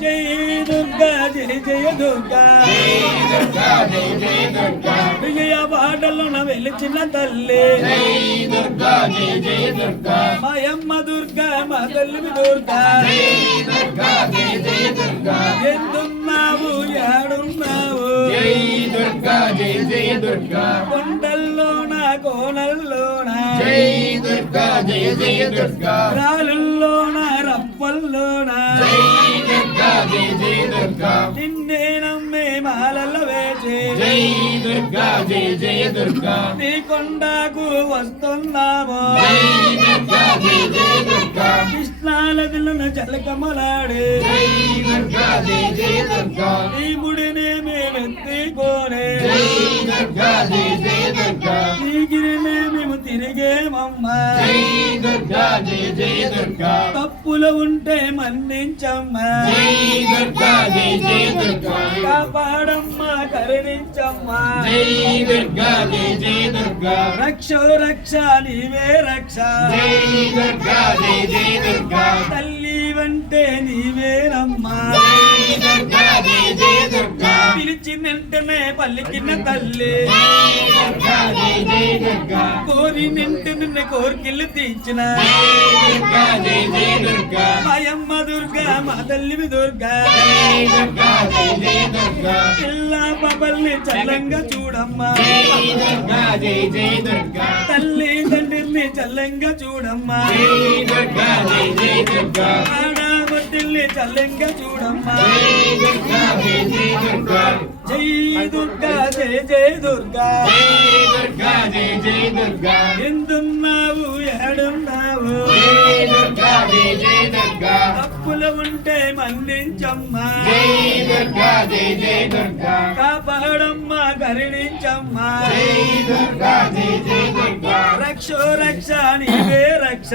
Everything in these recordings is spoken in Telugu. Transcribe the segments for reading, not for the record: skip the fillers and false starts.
జై దుర్గా జై జయ దుర్గా విజయ బాటలోన వెలిచిన తల్లి మాయమ్మ దుర్గా మా తల్లి దుర్గా ఎందున్నావు ఏడున్నావు కొండల్లోన కోనల్లోన రాళ్ళల్లోన రప్పల్లోన నిన్నే నమ్మే మాలల్ల వేచి నీ కొండకు వస్తున్నాము కృష్ణానదులను జలకమలాడే ఈ ముడిని మేమెత్తుకోనే ఈ గిరిని మేము తిరిగేమమ్మా తప్పులు ఉంటే మన్నించమ్మా కాపాడమ్మా కరుణించమ్మా రక్షో రక్ష నీవే రక్ష తల్లి వంటే నీవేనమ్మా పిలిచిన వెంటనే పల్లికిన తల్లి కోరి నింటనే కోరికలు తీర్చిన మాయమ్మ దుర్గా మా తల్లి దుర్గా పిల్ల పాపల్ని చల్లంగా చూడమ్మా తల్లి తండ్రిని చల్లంగా చూడమ్మా ఆడబొట్టిల్ని చల్లంగా చూడమ్మా జై దుర్గా జై జయ దుర్గా ఎందున్నావు ఏడున్నావు తప్పులు ఉంటే మన్నించమ్మా కాపాడమ్మా కరుణించమ్మా రక్షో రక్ష నీవే రక్ష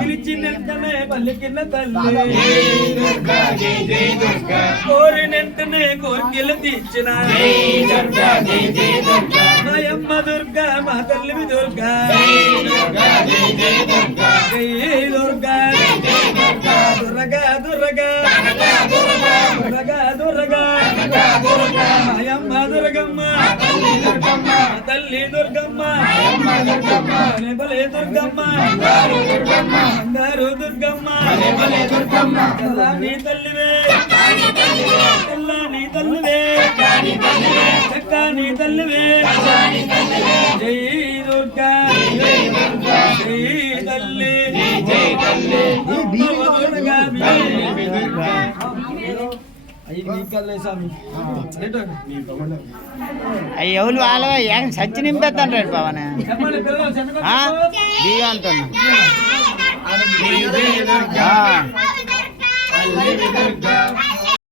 పిలిచినంతనే పలికిన తల్లి కోరినంతనే కోరికలు తీర్చిన మాయమ్మ దుర్గా మా తల్లి దుర్గా జై దుర్గా దుర్గా దుర్గా దుర్గా దుర్గా మాయమ్మ దుర్గమ్మ తల్లి దుర్గమ్మ బలే దుర్గమ్మ అందరూ దుర్గమ్మ నీ తల్లివే నీ తల్లివే చక్క నీ తల్లివే జై దుర్గా జై తల్లి ఎవరు వాళ్ళు సచ్చి నింపేస్తాను రేటు పవన్ బియ్యం